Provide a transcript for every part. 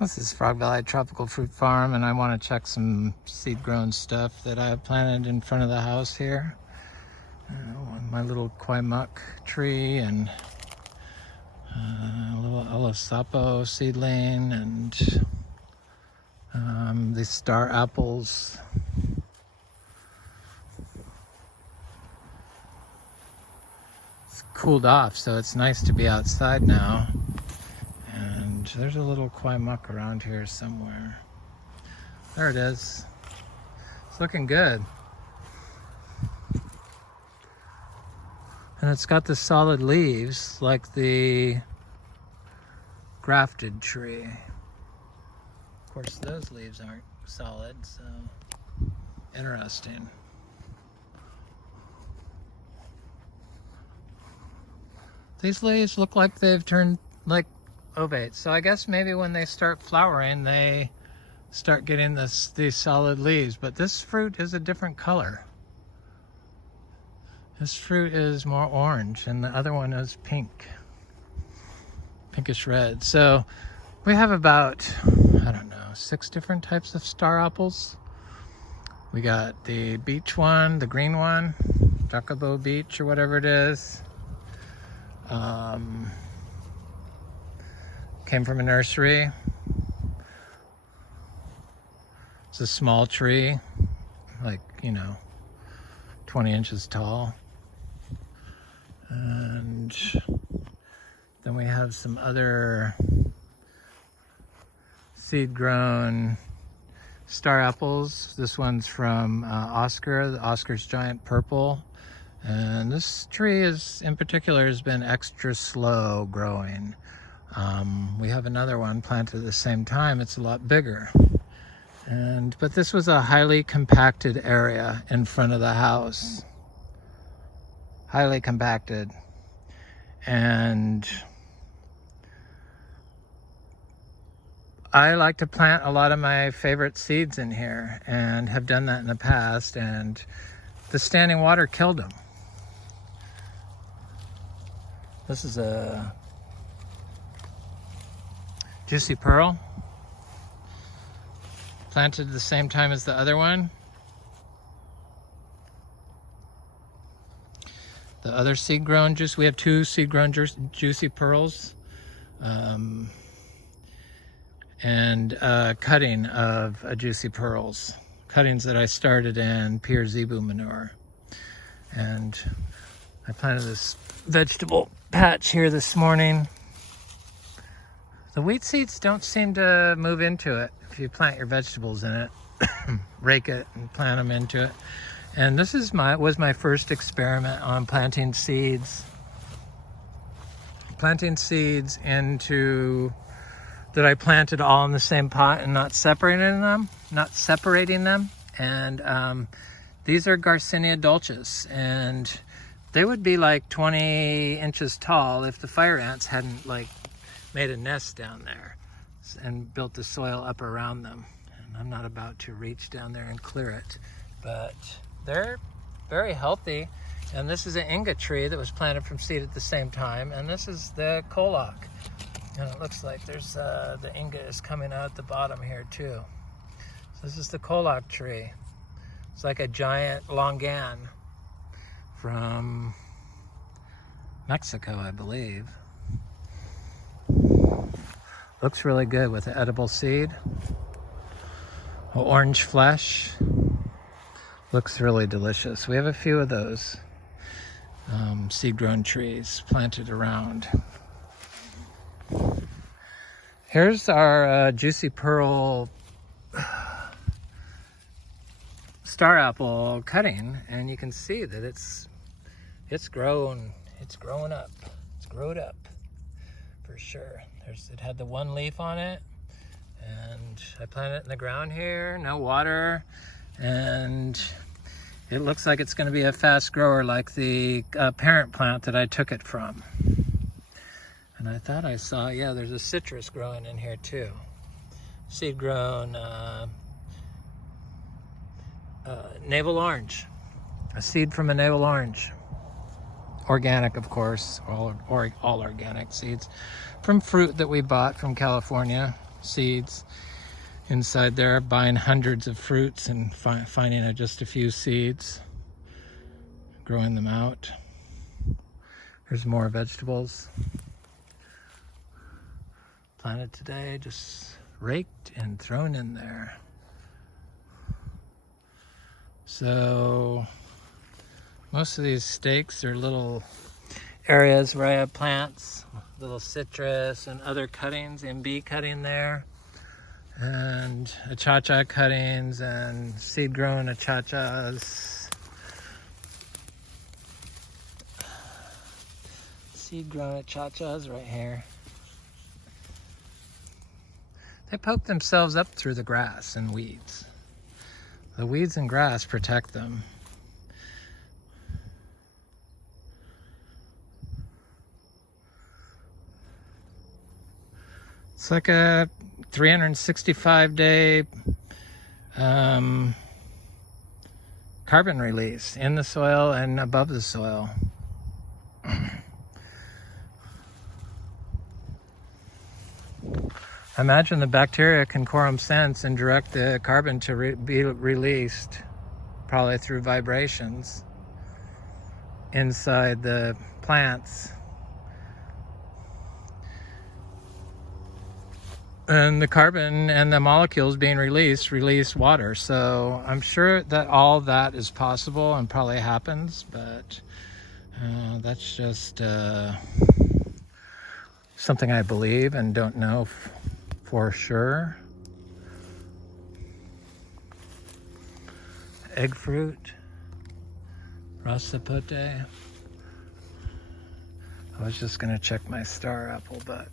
This is Frog Valley Tropical Fruit Farm, and I want to check some seed-grown stuff that I have planted in front of the house here. My little Quaimuck tree and a little Elisapo seedling, and these star apples. It's cooled off, so it's nice to be outside now. And there's a little Quaimuck around here somewhere. There it is. It's looking good. And it's got the solid leaves like the grafted tree. Of course, those leaves aren't solid, so interesting. These leaves look like they've turned like ovate. So I guess maybe when they start flowering, they start getting these solid leaves. But this fruit is a different color. This fruit is more orange, and the other one is pink, pinkish red. So we have about, I don't know, 6 different types of star apples. We got the beach one, the green one, Jacobo Beach or whatever it is. Came from a nursery. It's a small tree, like, 20 inches tall. And then we have some other seed-grown star apples. This one's from Oscar, the Oscar's Giant Purple. And this tree in particular has been extra slow growing. We have another one planted at the same time. It's a lot bigger. But this was a highly compacted area in front of the house. Highly compacted. And I like to plant a lot of my favorite seeds in here, and have done that in the past, and the standing water killed them. This is a Juicy Pearl, planted at the same time as the other one. The other seed-grown juice, we have 2 seed-grown Juicy Pearls, and a cutting of Juicy Pearls, cuttings that I started in pure zebu manure. And I planted this vegetable patch here this morning. The wheat seeds don't seem to move into it if you plant your vegetables in it. Rake it and plant them into it. And this was my first experiment on planting seeds. Planting seeds that I planted all in the same pot and not separating them. And these are Garcinia dulcis, and they would be like 20 inches tall if the fire ants hadn't made a nest down there and built the soil up around them. And I'm not about to reach down there and clear it, but they're very healthy. And this is an Inga tree that was planted from seed at the same time. And this is the Kolak. And it looks like there's the Inga is coming out at the bottom here too. So this is the Kolak tree. It's like a giant longan from Mexico, I believe. Looks really good with the edible seed. Orange flesh. Looks really delicious. We have a few of those seed-grown trees planted around. Here's our Juicy Pearl star apple cutting, and you can see that it's growing up. It's growed up for sure. It had the one leaf on it, and I planted it in the ground here, no water, and it looks like it's going to be a fast grower like the parent plant that I took it from. And I thought I saw, yeah, there's a citrus growing in here too. Seed grown navel orange. A seed from a navel orange. Organic, of course, all organic seeds from fruit that we bought from California. seeds inside there, buying hundreds of fruits and finding just a few seeds, growing them out. Here's more vegetables planted today, just raked and thrown in there. So most of these stakes are little areas where I have plants, little citrus and other cuttings, MB cutting there, and achacha cuttings and seed grown achachas. Seed grown achachas right here. They poke themselves up through the grass and weeds. The weeds and grass protect them. It's like a 365-day carbon release in the soil and above the soil. Imagine the bacteria can quorum sense and direct the carbon to be released, probably through vibrations inside the plants. And the carbon and the molecules being release water. So I'm sure that all that is possible and probably happens, but that's just something I believe and don't know for sure. Egg fruit, rasapote. I was just gonna check my star apple, but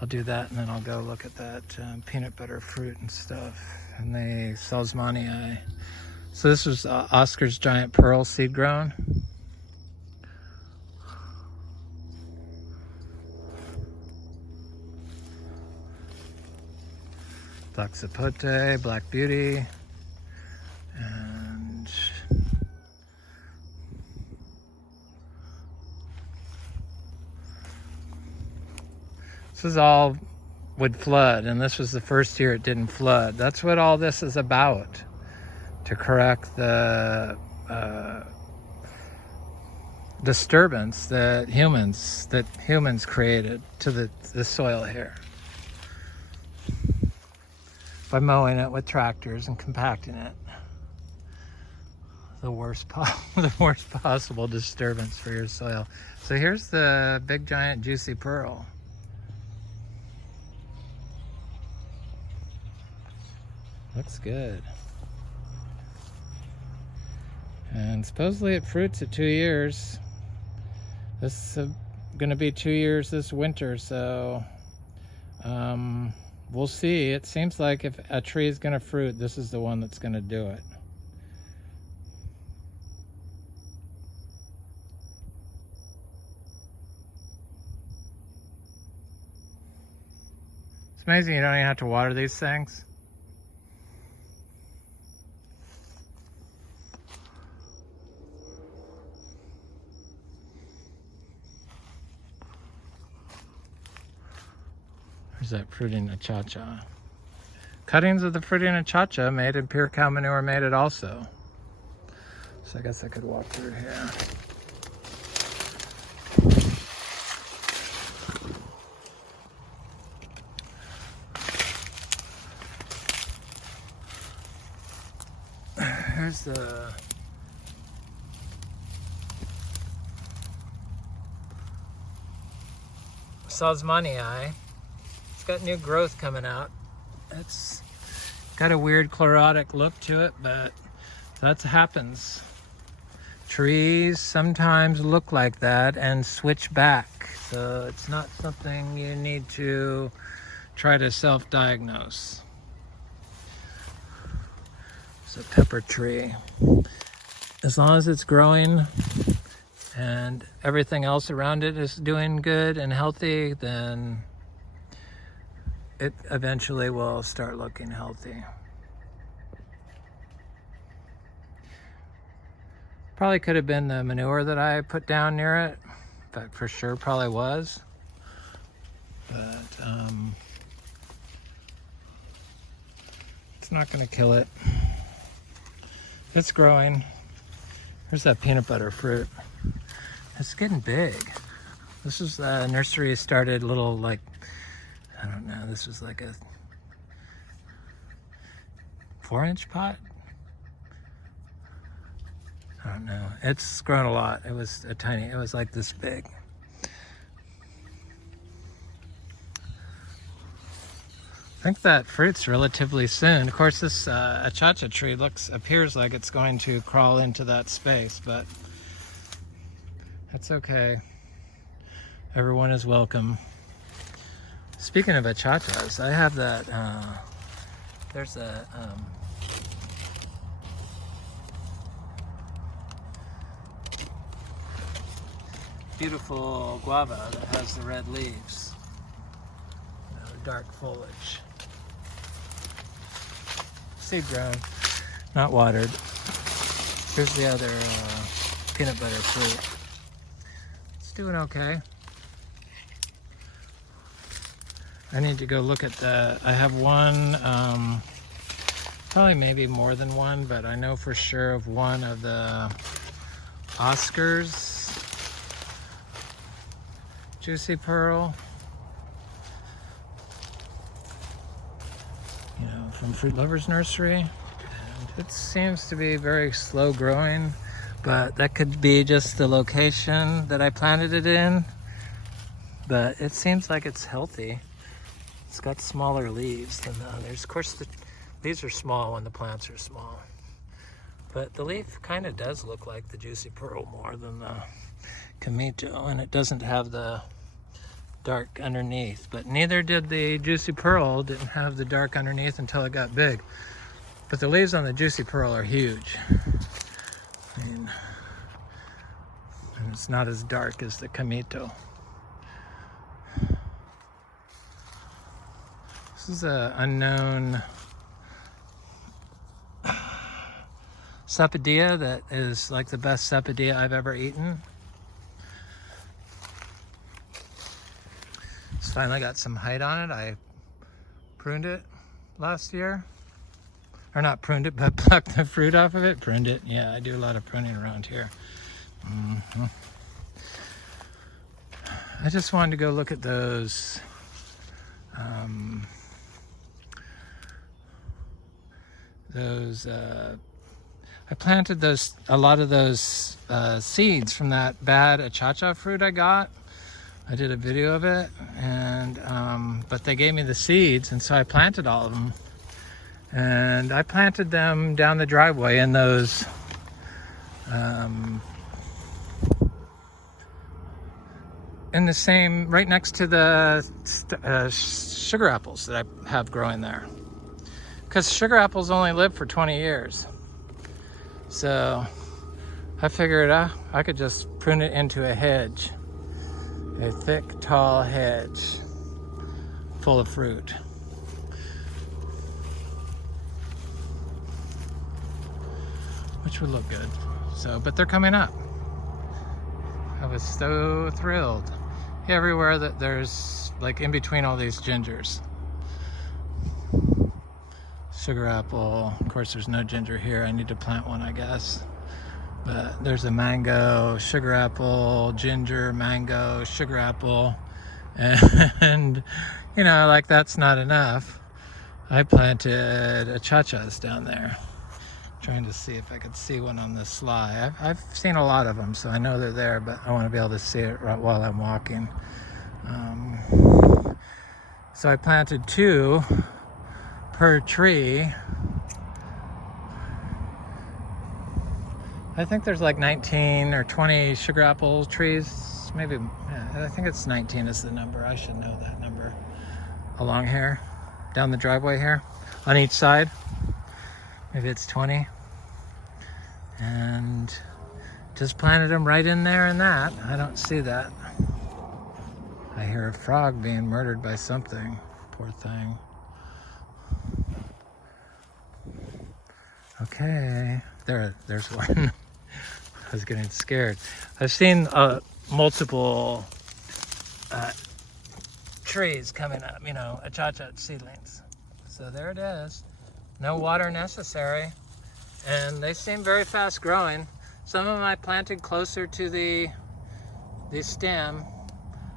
I'll do that and then I'll go look at that peanut butter fruit and stuff. And the salzmanii. So this was Oscar's giant pearl seed grown. Black sapote, black beauty, and this is all would flood, and this was the first year it didn't flood. That's what all this is about, to correct the disturbance that humans created to the soil here by mowing it with tractors and compacting it. The worst possible disturbance for your soil. So here's the big giant juicy pearl. Looks good. And supposedly it fruits at 2 years. This is gonna be 2 years this winter, so we'll see. It seems like if a tree is gonna fruit, this is the one that's gonna do it. It's amazing you don't even have to water these things. There's that fruiting achacha. Cuttings of the fruiting achacha made in pure cow manure made it also. So I guess I could walk through here. Here's the salzmanii. It's got new growth coming out. It's got a weird chlorotic look to it, but that happens. Trees sometimes look like that and switch back. So it's not something you need to try to self-diagnose. It's a pepper tree. As long as it's growing and everything else around it is doing good and healthy, then it eventually will start looking healthy. Probably could have been the manure that I put down near it. In fact, for sure probably was. But not going to kill it. It's growing. Here's that peanut butter fruit. It's getting big. This is nursery started little, like, I don't know, this was like a 4-inch pot? I don't know. It's grown a lot. It was it was like this big. I think that fruit's relatively soon. Of course, this achacha tree appears like it's going to crawl into that space, but that's okay. Everyone is welcome. Speaking of achachas, I have that, there's a, beautiful guava that has the red leaves, dark foliage. Seed grown, not watered. Here's the other peanut butter fruit. It's doing okay. I need to go look at I have one, probably maybe more than one, but I know for sure of one of the Oscars Juicy Pearl, from Fruit Lovers Nursery. And it seems to be very slow growing, but that could be just the location that I planted it in. But it seems like it's healthy. It's got smaller leaves than the others. Of course, these are small when the plants are small. But the leaf kind of does look like the Juicy Pearl more than the Camito, and it doesn't have the dark underneath. But neither did the Juicy Pearl. Didn't have the dark underneath until it got big. But the leaves on the Juicy Pearl are huge. I mean, and it's not as dark as the Camito. This is an unknown sapodilla that is like the best sapodilla I've ever eaten. It's finally got some height on it. I pruned it last year. Or not pruned it, but plucked the fruit off of it. Pruned it. Yeah, I do a lot of pruning around here. I just wanted to go look at those I planted a lot of those seeds from that bad achacha fruit I got. I did a video of it, and but they gave me the seeds, and so I planted all of them. And I planted them down the driveway in those in the same, right next to the sugar apples that I have growing there. Because sugar apples only live for 20 years. So I figured I could just prune it into a hedge. A thick, tall hedge full of fruit. Which would look good. So, but they're coming up. I was so thrilled. Everywhere that there's, like in between all these gingers. Sugar apple. Of course, there's no ginger here. I need to plant one, I guess. But there's a mango, sugar apple, ginger, mango, sugar apple. And, like that's not enough. I planted achachas down there. Trying to see if I could see one on this slide. I've seen a lot of them, so I know they're there, but I want to be able to see it right while I'm walking. So I planted 2 per tree. I think there's like 19 or 20 sugar apple trees. Maybe, I think it's 19 is the number. I should know that number. Along here, down the driveway here, on each side. Maybe it's 20. And just planted them right in there in that. I don't see that. I hear a frog being murdered by something. Poor thing. Okay, there's one. I was getting scared. I've seen multiple trees coming up, achacha seedlings. So there it is. No water necessary. And they seem very fast growing. Some of them I planted closer to the stem.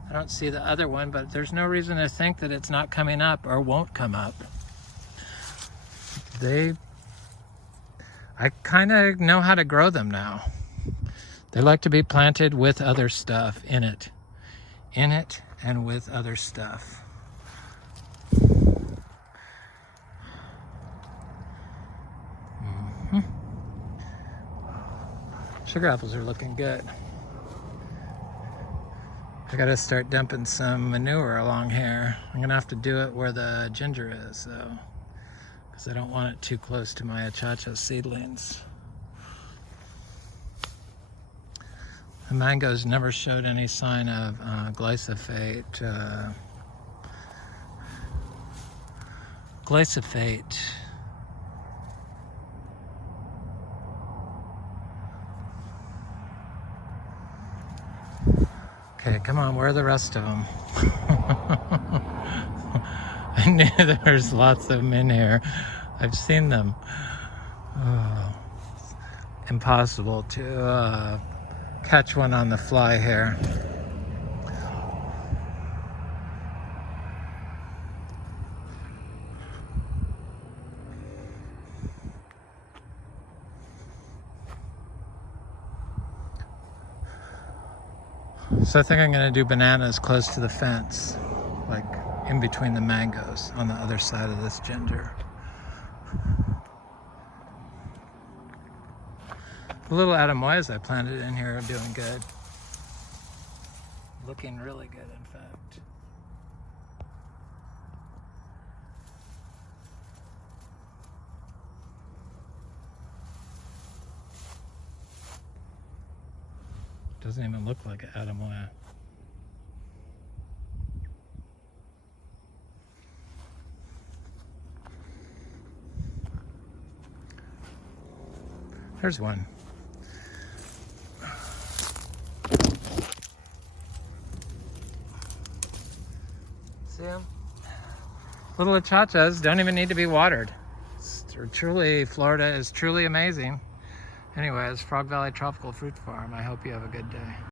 I don't see the other one, but there's no reason to think that it's not coming up or won't come up. I kind of know how to grow them now. They like to be planted with other stuff in it and with other stuff. Sugar apples are looking good. I gotta start dumping some manure along here. I'm gonna have to do it where the ginger is though, because I don't want it too close to my achacha seedlings. The mangoes never showed any sign of glyphosate. Okay, come on, where are the rest of them? I knew there's lots of them in here. I've seen them. Oh, impossible to catch one on the fly here. So I think I'm going to do bananas close to the fence, like in between the mangoes on the other side of this ginger. The little adamoyas I planted in here are doing good. Looking really good, in fact. Doesn't even look like an adamoya. There's one. See them? Little achachas don't even need to be watered. Florida is truly amazing. Anyways, Frog Valley Tropical Fruit Farm. I hope you have a good day.